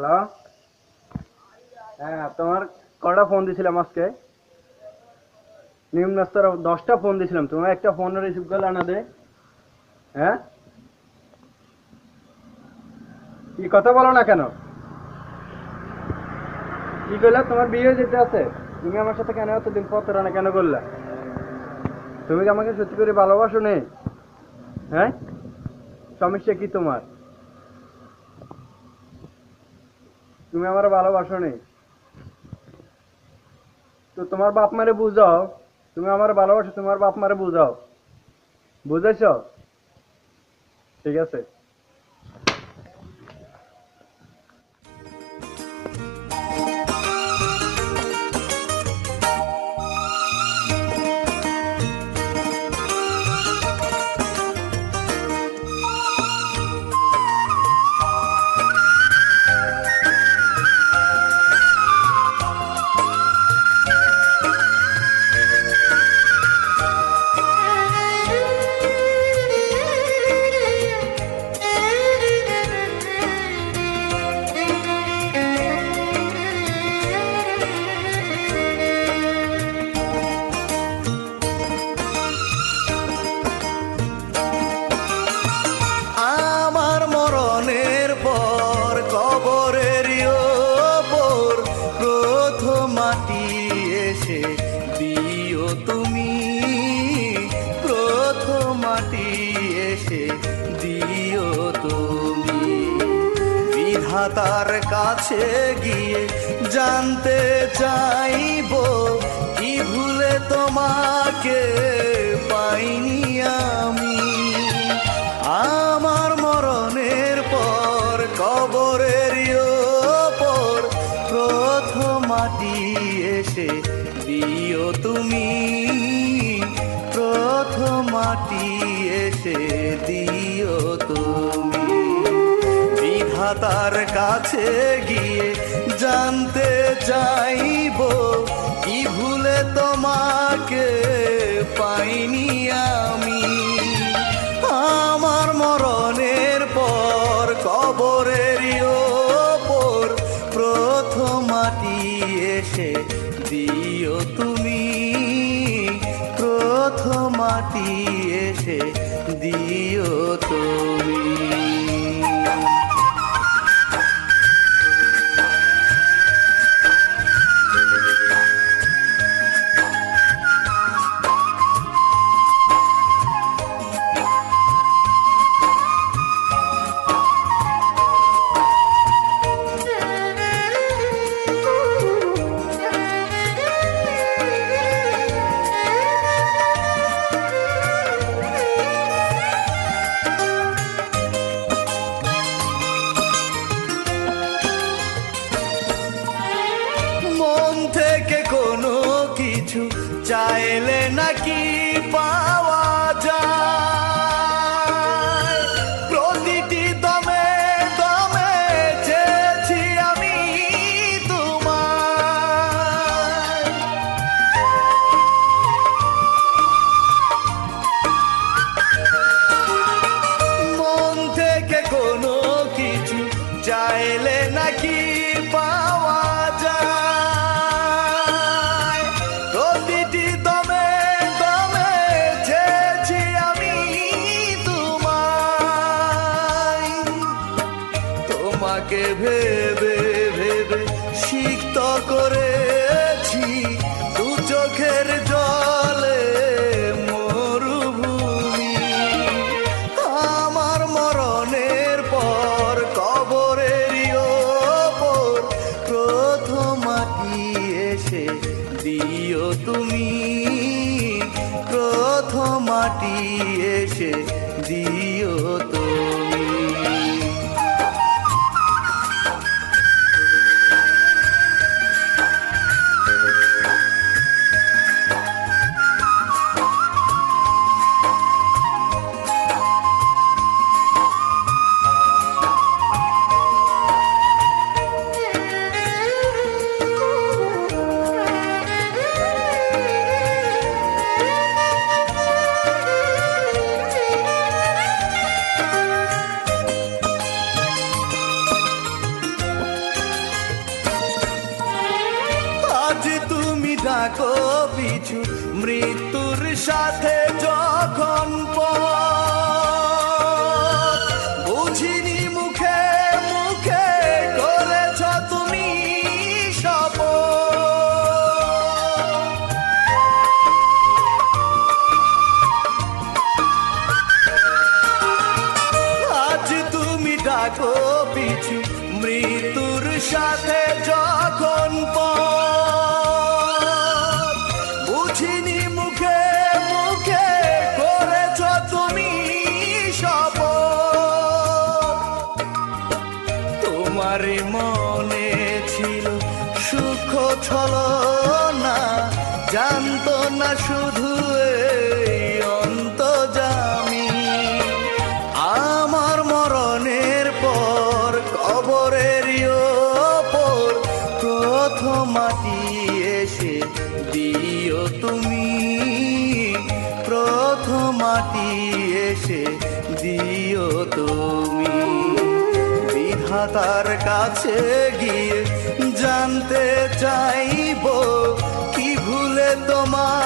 Hello. হ্যাঁ, তোমার কটা ফোন দিছিলাম আজকে? নিম্ন স্তর 10টা ফোন দিছিলাম, তোমার একটা ফোন রিসিভ করলে না দে। হ্যাঁ, কি কথা বলো না কেন? কি করলে? তোমার বিয়ে যেতে আছে, তুমি আমার সাথে কেন এতদিন পর না কেন করলে? তুমি কি আমাকে সত্যি করে ভালোবাসো নেই? হ্যাঁ, সমস্যা কি তোমার? তুমি আমার ভালোবাসো নেই তো তোমার বাপ মারে বুঝাও। তুমি আমার ভালোবাসো, তোমার বাপ মারে বুঝাও। বুঝেছো? ঠিক আছে। আমার মরণের পর কবরের ওপর প্রথম মাটি এসে দিও তুমি, প্রথম মাটি এসে দিও তুমি। বিধাতার কাছে গিয়ে জানতে চাইব, কি ভুলে তোমাকে পাইনি আমি। আমার মরণের পর কবরের ওপর প্রথম মাটি এসে দিও তুমি, প্রথম মাটি এসে দিও তুমি। বিধাতার কাছে গিয়ে জানতে চাইব, কি ভুলে তোমাকে পাইনি আমি। আমার মরণের পর কবরের ওপর প্রথম মাটি এসে দিও তুমি, প্রথম মাটি এসে দিও তুমি। মন থেকে কোনো কিছু চাইলে নাকি পাওয়া যায়? প্রতিটি দমে দমে চেয়েছি আমি তোমায়। মন থেকে কোনো কিছু চাইলে নাকি পাওয়া যায়? প্রতিটি দমে দমে চেয়েছি আমি তোমায়। তোমাকে ভেবে ভেবে সিক্ত করেছি দু চোখের জলে মরুভূমি। আমার মরণের পর কবরের ওপর প্রথম ডাকো পিছু মৃত্যুর সাথে যখন পথ বুঝিনি মুখে মুখে করেছ তুমি শপথ। আজ তুমি ডাকো পিছু মৃত্যুর সাথে যখন পথ বুঝিনি মুখে মুখে করেছ তুমি শপথ। তোমারই মনে ছিল সুখ ছলনা, জানতো না শুধু এই অন্তর্যামী আমার মরণের পর কবরেরই ওপর প্রথম মাটি এসে দিও তুমি, প্রথম মাটি এসে দিও তুমি। বিধাতার কাছে গিয়ে জানতে চাইব কি ভুলে তোমার